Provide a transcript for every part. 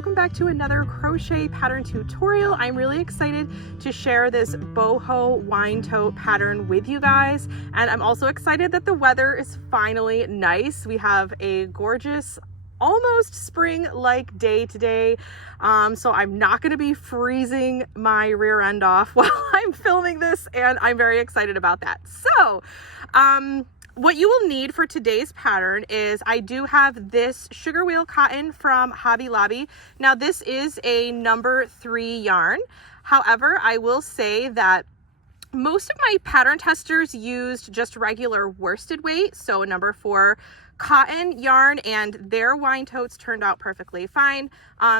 welcome back to another crochet pattern tutorial. I'm really excited to share this Boho Wine Tote pattern with you guys, and I'm also excited that the weather is finally nice. We have a gorgeous almost spring-like day today, so I'm not going to be freezing my rear end off while I'm filming this, and I'm very excited about that. So what you will need for today's pattern is I do have this Sugarwheel cotton from Hobby Lobby. Now this is a number 3 yarn. However, I will say that most of my pattern testers used just regular worsted weight, so a number 4 cotton yarn, and their wine totes turned out perfectly fine.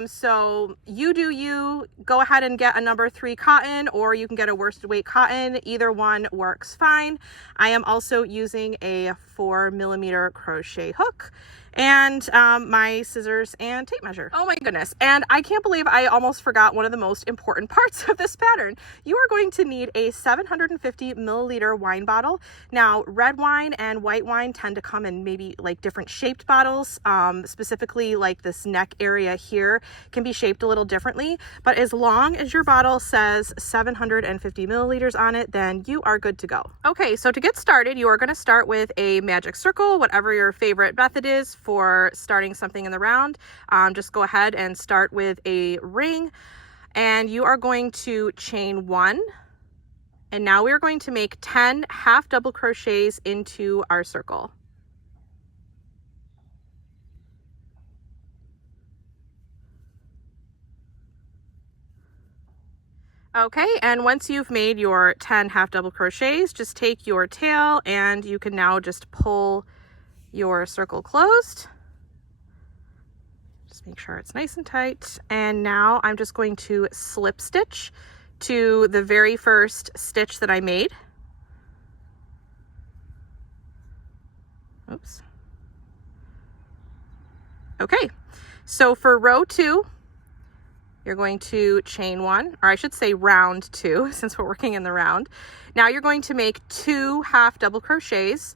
So you do you, go ahead and get a number 3 cotton, or you can get a worsted weight cotton. Either one works fine. I am also using a 4mm crochet hook and my scissors and tape measure. Oh my goodness, and I can't believe I almost forgot one of the most important parts of this pattern. You are going to need a 750 milliliter wine bottle. Now red wine and white wine tend to come in maybe like different shaped bottles, specifically like this neck area here can be shaped a little differently, but as long as your bottle says 750 milliliters on it, then you are good to go. Okay, so to get started, you are going to start with a magic circle, whatever your favorite method is for starting something in the round. Just go ahead and start with a ring, and you are going to chain 1, and now we are going to make 10 half double crochets into our circle. Okay, and once you've made your 10 half double crochets, just take your tail and you can now just pull your circle closed. Just make sure it's nice and tight. And now I'm just going to slip stitch to the very first stitch that I made. Oops. Okay, so for row 2, you're going to chain 1, or I should say round 2, since we're working in the round. Now you're going to make 2 half double crochets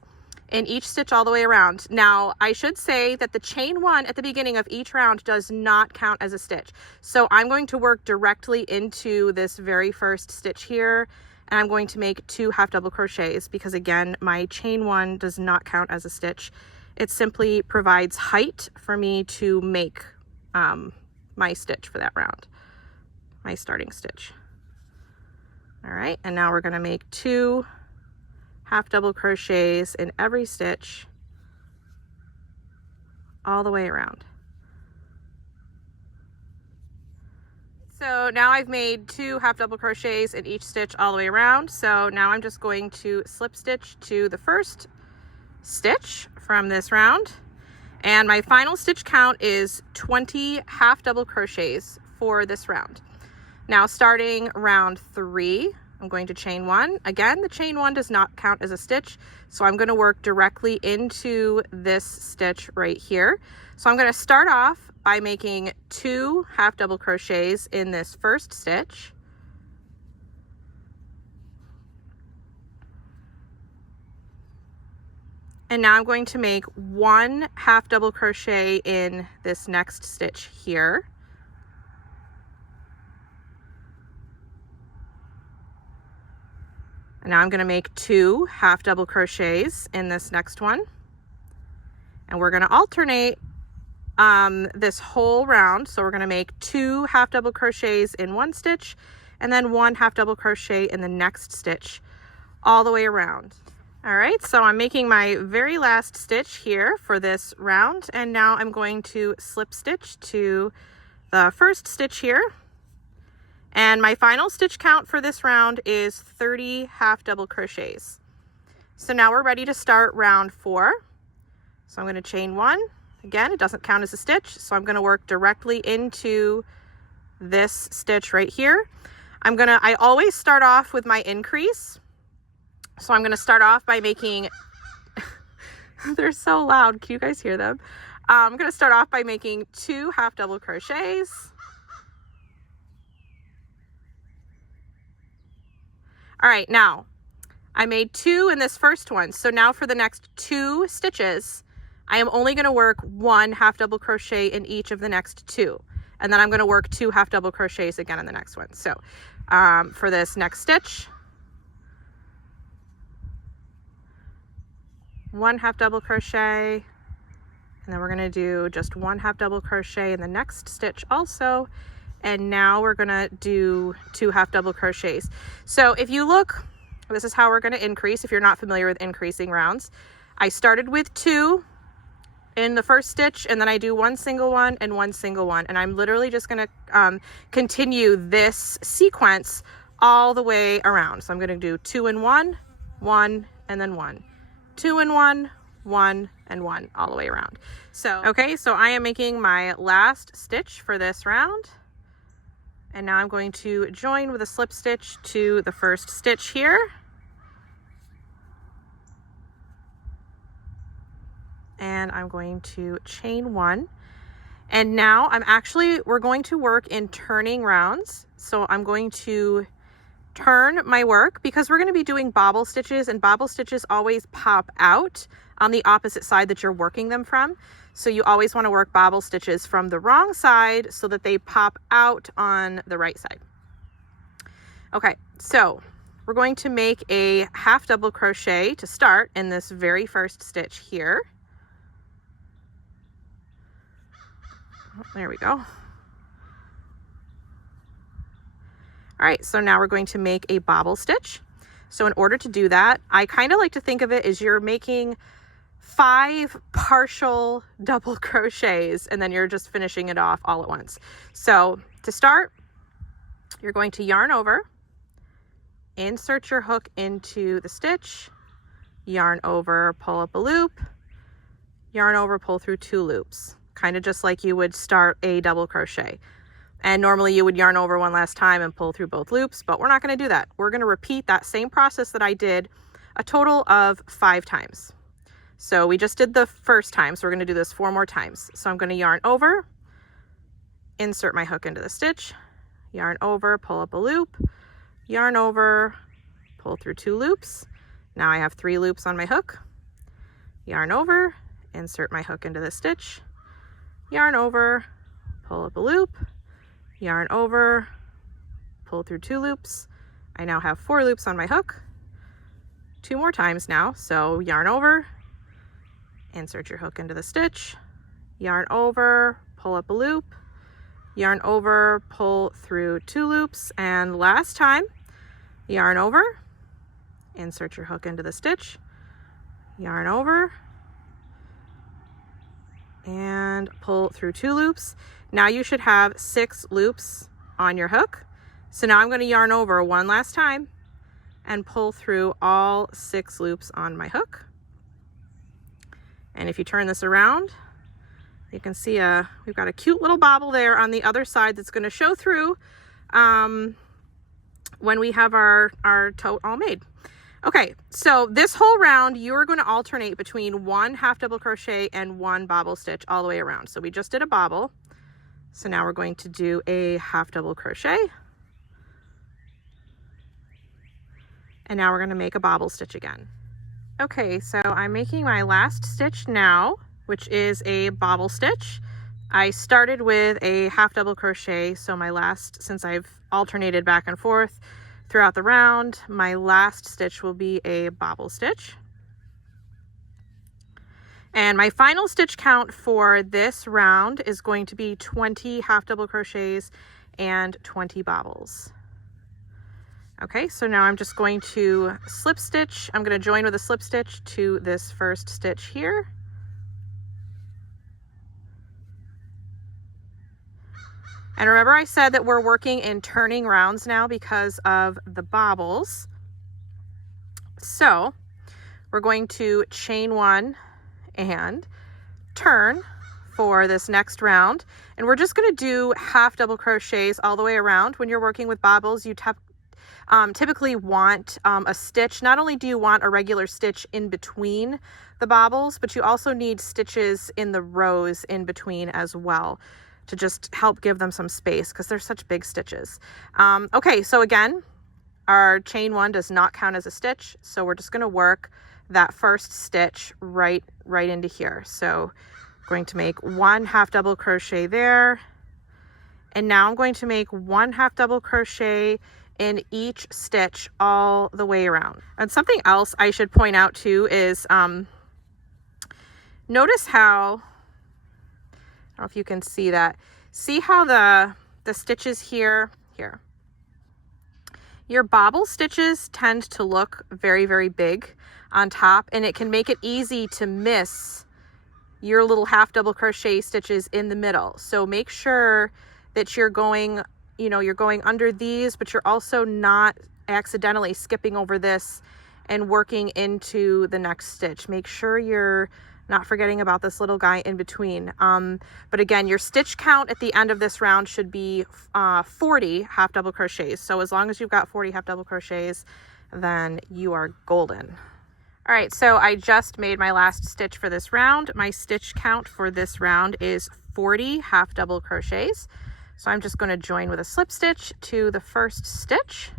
in each stitch all the way around. Now I should say that the chain 1 at the beginning of each round does not count as a stitch. So I'm going to work directly into this very first stitch here, and I'm going to make 2 half double crochets because again, my chain 1 does not count as a stitch. It simply provides height for me to make my stitch for that round, my starting stitch. All right, and now we're going to make 2 half double crochets in every stitch all the way around. So now I've made 2 half double crochets in each stitch all the way around. So now I'm just going to slip stitch to the first stitch from this round. And my final stitch count is 20 half double crochets for this round. Now starting round 3, I'm going to chain 1. Again, the chain 1 does not count as a stitch, so I'm going to work directly into this stitch right here. So I'm going to start off by making 2 half double crochets in this first stitch. And now I'm going to make 1 half double crochet in this next stitch here. And now I'm going to make 2 half double crochets in this next one. And we're going to alternate this whole round. So we're going to make 2 half double crochets in one stitch and then 1 half double crochet in the next stitch all the way around. All right, so I'm making my very last stitch here for this round, and now I'm going to slip stitch to the first stitch here. And my final stitch count for this round is 30 half double crochets. So now we're ready to start round 4. So I'm going to chain 1. Again, it doesn't count as a stitch, so I'm going to work directly into this stitch right here. I always start off with my increase. So I'm going to start off by making, they're so loud, can you guys hear them? I'm going to start off by making 2 half double crochets. All right, now I made 2 in this first one. So now for the next 2 stitches, I am only going to work 1 half double crochet in each of the next 2. and then I'm going to work 2 half double crochets again in the next one. So for this next stitch, 1 half double crochet, and then we're going to do just 1 half double crochet in the next stitch also. And now we're going to do 2 half double crochets. So if you look, this is how we're going to increase if you're not familiar with increasing rounds. I started with 2 in the first stitch, and then I do 1 single one and 1 single one, and I'm literally just going to continue this sequence all the way around. So I'm going to do 2 and 1, 1 and then 1, 2 and 1, 1 and 1 all the way around. So okay, so I am making my last stitch for this round, and now I'm going to join with a slip stitch to the first stitch here. And I'm going to chain 1. And now we're going to work in turning rounds. So I'm going to turn my work because we're going to be doing bobble stitches, and bobble stitches always pop out on the opposite side that you're working them from. So you always want to work bobble stitches from the wrong side so that they pop out on the right side. Okay, so we're going to make a half double crochet to start in this very first stitch here. Oh, there we go. All right, so now we're going to make a bobble stitch. So in order to do that, I kind of like to think of it as you're making 5 partial double crochets, and then you're just finishing it off all at once. So to start, you're going to yarn over, insert your hook into the stitch, yarn over, pull up a loop, yarn over, pull through 2 loops, kind of just like you would start a double crochet. And normally you would yarn over one last time and pull through both loops, but we're not going to do that. We're going to repeat that same process that I did a total of 5 times. So we just did the first time, so we're going to do this 4 more times. So I'm going to yarn over, insert my hook into the stitch, yarn over, pull up a loop, yarn over, pull through 2 loops. Now I have 3 loops on my hook, yarn over, insert my hook into the stitch, yarn over, pull up a loop, yarn over, pull through 2 loops. I now have 4 loops on my hook, 2 more times now. So yarn over, insert your hook into the stitch, yarn over, pull up a loop, yarn over, pull through 2 loops, and last time, yarn over, insert your hook into the stitch, yarn over, and pull through 2 loops. Now you should have 6 loops on your hook. So now I'm going to yarn over one last time and pull through all 6 loops on my hook. And if you turn this around, you can see we've got a cute little bobble there on the other side that's going to show through when we have our tote all made. Okay, so this whole round, you are going to alternate between 1 half double crochet and 1 bobble stitch all the way around. So we just did a bobble. So now we're going to do a half double crochet. And now we're going to make a bobble stitch again. Okay, so I'm making my last stitch now, which is a bobble stitch. I started with a half double crochet, so since I've alternated back and forth throughout the round, my last stitch will be a bobble stitch. And my final stitch count for this round is going to be 20 half double crochets and 20 bobbles. Okay, so now I'm just going to slip stitch. I'm going to join with a slip stitch to this first stitch here. And remember I said that we're working in turning rounds now because of the bobbles. So we're going to chain 1 and turn for this next round. And we're just going to do half double crochets all the way around. When you're working with bobbles, you typically want a stitch. Not only do you want a regular stitch in between the bobbles, but you also need stitches in the rows in between as well to just help give them some space because they're such big stitches. Okay, so again, our chain 1 does not count as a stitch, so we're just going to work that first stitch right into here. So I'm going to make 1 half double crochet there, And now I'm going to make 1 half double crochet in each stitch all the way around. And something else I should point out too is notice how, I don't know if you can see that. See how the stitches here, your bobble stitches tend to look very, very big on top, and it can make it easy to miss your little half double crochet stitches in the middle. So make sure that you're going, you're going under these, but you're also not accidentally skipping over this and working into the next stitch. Make sure you're not forgetting about this little guy in between. But again, your stitch count at the end of this round should be 40 half double crochets. So as long as you've got 40 half double crochets, then you are golden. All right, so I just made my last stitch for this round. My stitch count for this round is 40 half double crochets. So I'm just going to join with a slip stitch to the first stitch.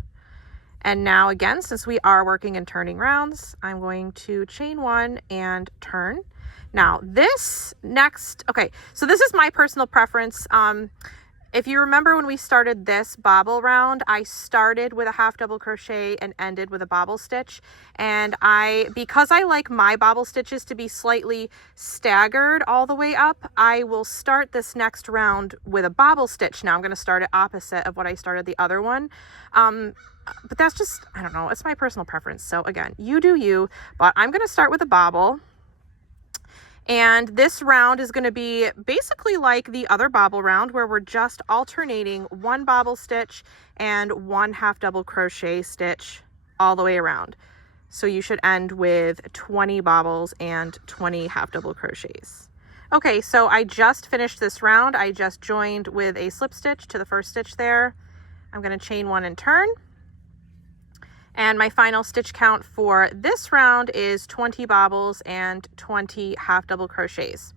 And now again, since we are working in turning rounds, I'm going to chain 1 and turn. Now this next, okay, so this is my personal preference. If you remember when we started this bobble round, I started with a half double crochet and ended with a bobble stitch. And because I like my bobble stitches to be slightly staggered all the way up, I will start this next round with a bobble stitch. Now I'm going to start it opposite of what I started the other one. But that's just, I don't know, it's my personal preference. So again, you do you, but I'm going to start with a bobble. And this round is going to be basically like the other bobble round, where we're just alternating 1 bobble stitch and 1 half double crochet stitch all the way around. So you should end with 20 bobbles and 20 half double crochets. Okay, so I just finished this round. I just joined with a slip stitch to the first stitch there. I'm going to chain 1 and turn. And my final stitch count for this round is 20 bobbles and 20 half double crochets.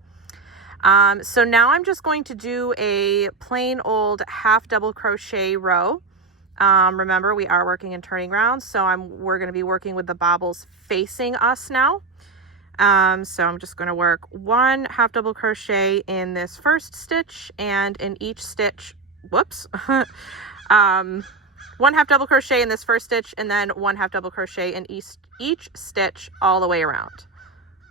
So now I'm just going to do a plain old half double crochet row. Remember, we are working in turning rounds, so we're going to be working with the bobbles facing us now. So I'm just going to work 1 half double crochet in this first stitch, and in each stitch, whoops, 1 half double crochet in this first stitch, and then 1 half double crochet in each stitch all the way around.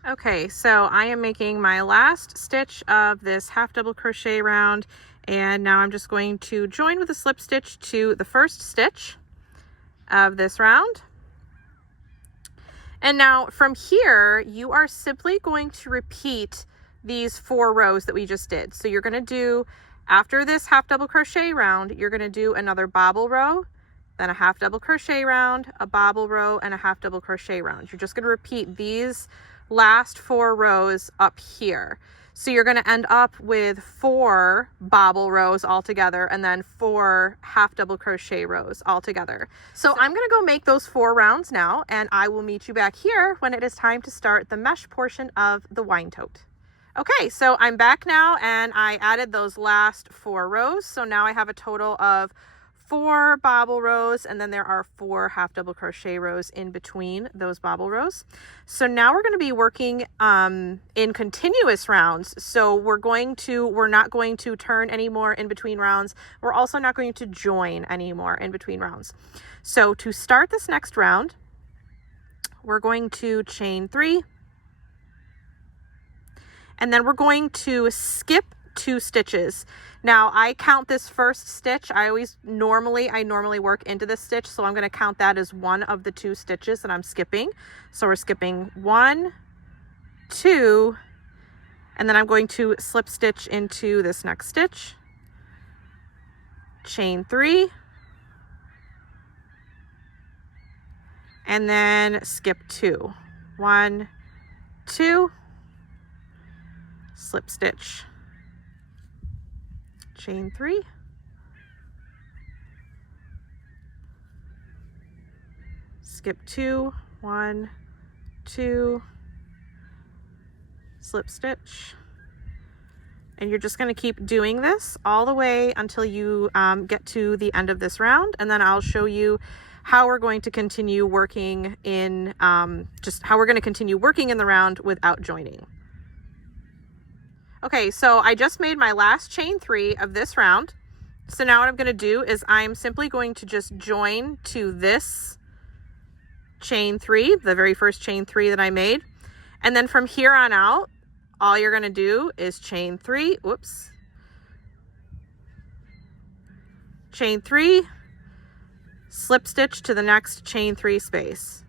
Okay, so I am making my last stitch of this half double crochet round, and now I'm just going to join with a slip stitch to the first stitch of this round. And now from here, you are simply going to repeat these 4 rows that we just did. So you're going to do, after this half double crochet round, you're going to do another bobble row, then a half double crochet round, a bobble row, and a half double crochet round. You're just going to repeat these last 4 rows up here. So you're going to end up with 4 bobble rows altogether, and then 4 half double crochet rows altogether. So I'm going to go make those 4 rounds now, and I will meet you back here when it is time to start the mesh portion of the wine tote. Okay, so I'm back now, and I added those last 4 rows. So now I have a total of 4 bobble rows, and then there are 4 half double crochet rows in between those bobble rows. So now we're going to be working in continuous rounds. So we're not going to turn anymore in between rounds. We're also not going to join anymore in between rounds. So to start this next round, we're going to chain 3, and then we're going to skip 2 stitches. Now I count this first stitch. I normally work into this stitch, so I'm going to count that as one of the 2 stitches that I'm skipping. So we're skipping 1, 2, and then I'm going to slip stitch into this next stitch, chain 3, and then skip 2. 1, 2, slip stitch, chain 3, skip 2, 1, 2, slip stitch, and you're just going to keep doing this all the way until you get to the end of this round, and then I'll show you how we're going to continue working in the round without joining. Okay, so I just made my last chain 3 of this round. So now what I'm going to do is I'm simply going to just join to this chain 3, the very first chain 3 that I made. And then from here on out, all you're going to do is chain 3, whoops, chain 3, slip stitch to the next chain 3 space,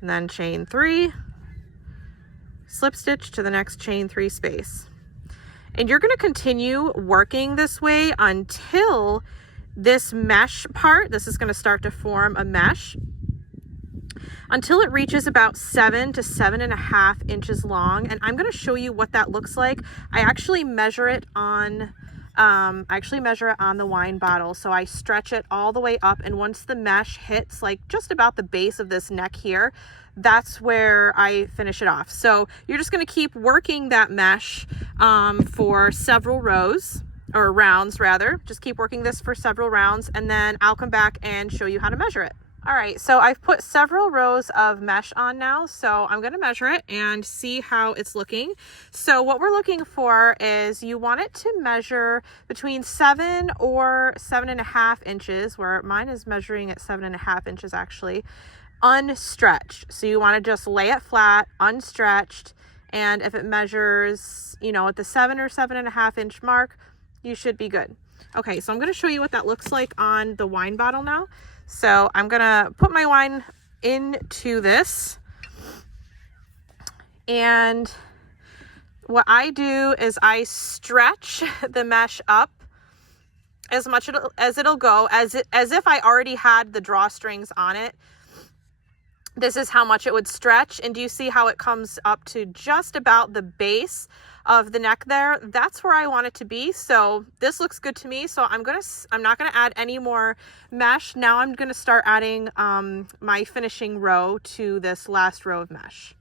and then chain 3, slip stitch to the next chain 3 space. And you're going to continue working this way until this mesh part, this is going to start to form a mesh, until it reaches about 7 to 7.5 inches long. And I'm going to show you what that looks like. I actually measure it on the wine bottle. So I stretch it all the way up, and once the mesh hits like just about the base of this neck here, that's where I finish it off. So you're just going to keep working that mesh for several rows, or rounds rather. Just keep working this for several rounds, and then I'll come back and show you how to measure it. All right, so I've put several rows of mesh on now, so I'm going to measure it and see how it's looking. So what we're looking for is you want it to measure between 7 or 7.5 inches, where mine is measuring at 7.5 inches actually, unstretched. So you want to just lay it flat, unstretched, and if it measures, you know, at the 7 or 7.5 inch mark, you should be good. Okay, so I'm going to show you what that looks like on the wine bottle now. So I'm going to put my wine into this, and what I do is I stretch the mesh up as much as it'll go, as if I already had the drawstrings on it. This is how much it would stretch, and do you see how it comes up to just about the base of the neck there? That's where I want it to be. So this looks good to me. So I'm not gonna add any more mesh. Now I'm gonna start adding my finishing row to this last row of mesh.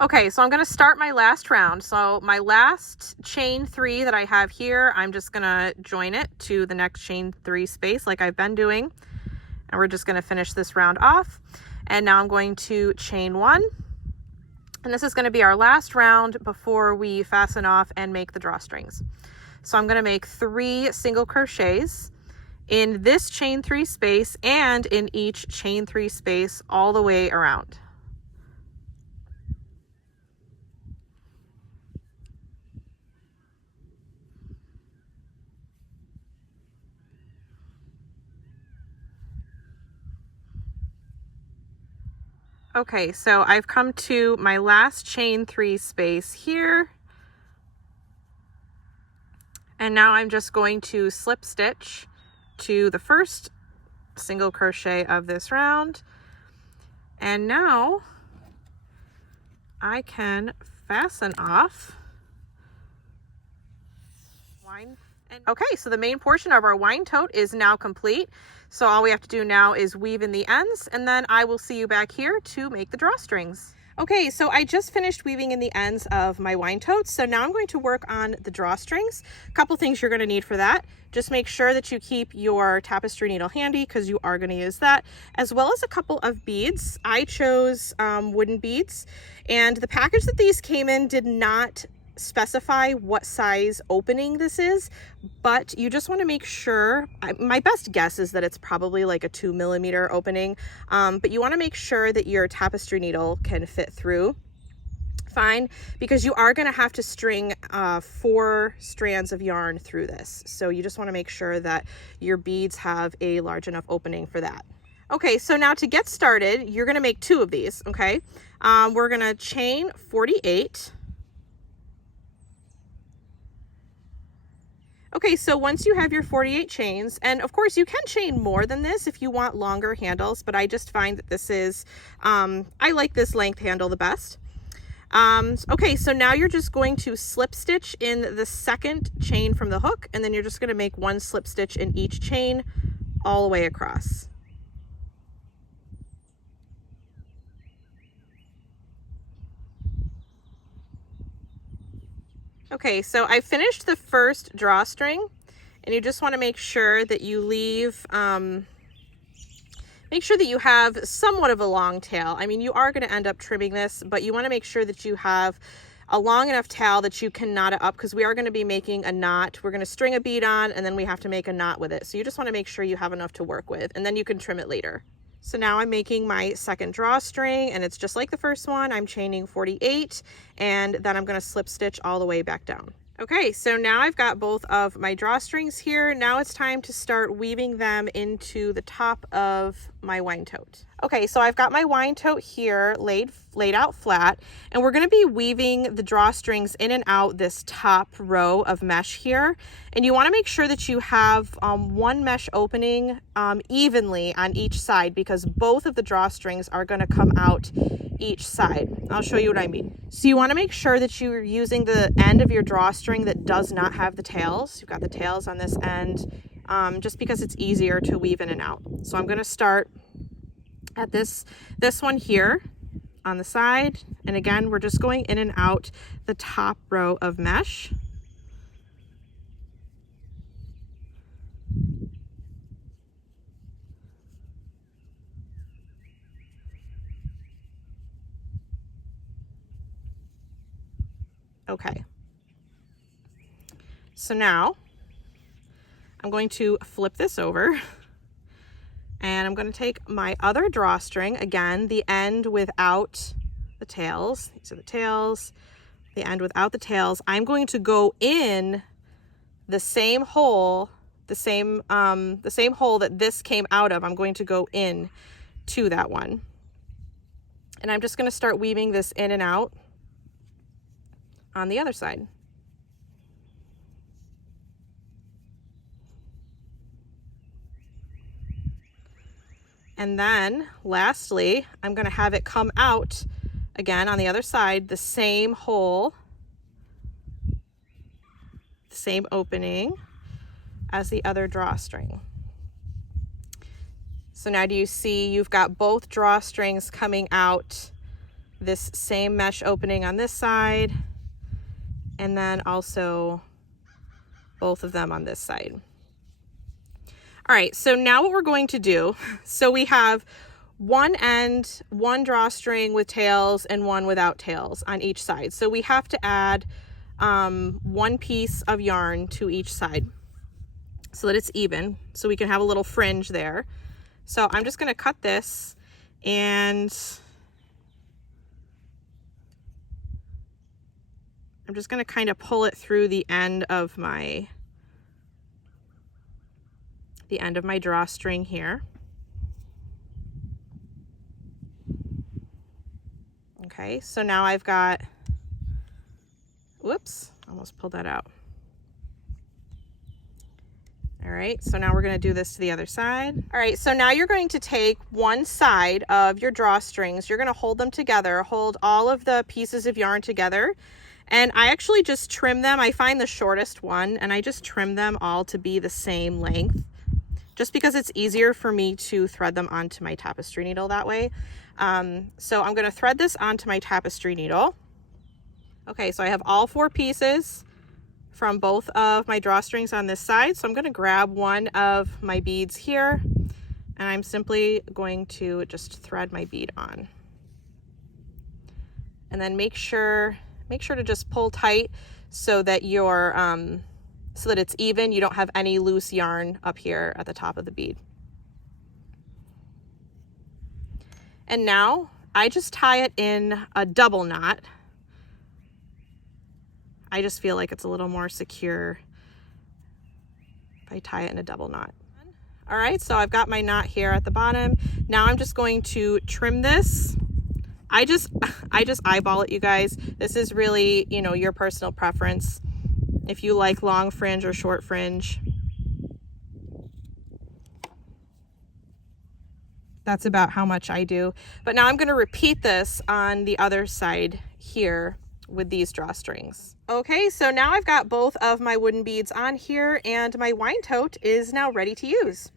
Okay, so I'm gonna start my last round. So my last chain 3 that I have here, I'm just gonna join it to the next chain 3 space like I've been doing. And we're just gonna finish this round off. And now I'm going to chain 1. And this is going to be our last round before we fasten off and make the drawstrings. So I'm going to make 3 single crochets in this chain 3 space and in each chain 3 space all the way around. Okay, so I've come to my last chain 3 space here. And now I'm just going to slip stitch to the first single crochet of this round. And now I can fasten off wine. Okay, so the main portion of our wine tote is now complete. So all we have to do now is weave in the ends, and then I will see you back here to make the drawstrings. Okay, so I just finished weaving in the ends of my wine totes. So now I'm going to work on the drawstrings. A couple things you're going to need for that. Just make sure that you keep your tapestry needle handy because you are going to use that, as well as a couple of beads. I chose wooden beads, and the package that these came in did not specify what size opening this is, but you just want to make sure, my best guess is that it's probably like a 2mm opening, but you want to make sure that your tapestry needle can fit through fine, because you are going to have to string 4 strands of yarn through this. So you just want to make sure that your beads have a large enough opening for that. Okay, so now to get started, you're going to make 2 of these, okay? We're going to chain 48. Okay, so once you have your 48 chains, and of course you can chain more than this if you want longer handles, but I just find that this is, I like this length handle the best. Okay, so now you're just going to slip stitch in the second chain from the hook, and then you're just going to make 1 slip stitch in each chain all the way across. Okay, so I finished the first drawstring, and you just want to make sure that you leave, make sure that you have somewhat of a long tail. I mean, you are going to end up trimming this, but you want to make sure that you have a long enough tail that you can knot it up, because we are going to be making a knot. We're going to string a bead on and then we have to make a knot with it. So you just want to make sure you have enough to work with, and then you can trim it later. So now I'm making my second drawstring, and it's just like the first one. I'm chaining 48, and then I'm going to slip stitch all the way back down. Okay, so now I've got both of my drawstrings here. Now it's time to start weaving them into the top of my wine tote. Okay, so I've got my wine tote here laid out flat, and we're gonna be weaving the drawstrings in and out this top row of mesh here. And you wanna make sure that you have one mesh opening evenly on each side, because both of the drawstrings are gonna come out each side. I'll show you what I mean. So you want to make sure that you're using the end of your drawstring that does not have the tails. You've got the tails on this end, just because it's easier to weave in and out. So I'm going to start at this one here on the side, and again we're just going in and out the top row of mesh. Okay, so now I'm going to flip this over, and I'm going to take my other drawstring, again, the end without the tails. These are the tails, the end without the tails. I'm going to go in the same hole, the same hole that this came out of. I'm going to go in to that one. And I'm just going to start weaving this in and out on the other side. And then lastly, I'm going to have it come out again on the other side, the same hole, the same opening as the other drawstring. So now do you see you've got both drawstrings coming out this same mesh opening on this side, and then also both of them on this side. All right, so now what we're going to do, so we have one end, one drawstring with tails and one without tails on each side. So we have to add one piece of yarn to each side so that it's even, so we can have a little fringe there. So I'm just gonna cut this, and I'm just going to kind of pull it through the end of my drawstring here. Okay, so now I've got, whoops, almost pulled that out. All right, so now we're going to do this to the other side. All right, so now you're going to take one side of your drawstrings, you're going to hold them together, hold all of the pieces of yarn together. And I actually just trim them. I find the shortest one, and I just trim them all to be the same length, just because it's easier for me to thread them onto my tapestry needle that way. So I'm going to thread this onto my tapestry needle. Okay, so I have all 4 pieces from both of my drawstrings on this side. So I'm going to grab one of my beads here, and I'm simply going to just thread my bead on. And then make sure to just pull tight so that so that it's even. You don't have any loose yarn up here at the top of the bead. And now I just tie it in a double knot. I just feel like it's a little more secure if I tie it in a double knot. All right, so I've got my knot here at the bottom. Now I'm just going to trim this. I just eyeball it, you guys. This is really, you know, your personal preference. If you like long fringe or short fringe. That's about how much I do. But now I'm going to repeat this on the other side here with these drawstrings. Okay, so now I've got both of my wooden beads on here, and my wine tote is now ready to use.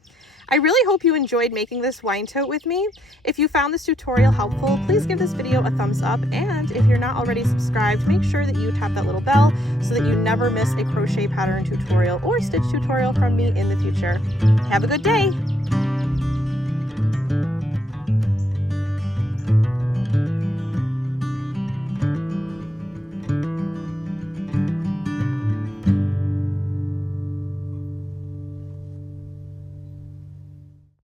I really hope you enjoyed making this wine tote with me. If you found this tutorial helpful, please give this video a thumbs up, and if you're not already subscribed, make sure that you tap that little bell so that you never miss a crochet pattern tutorial or stitch tutorial from me in the future. Have a good day!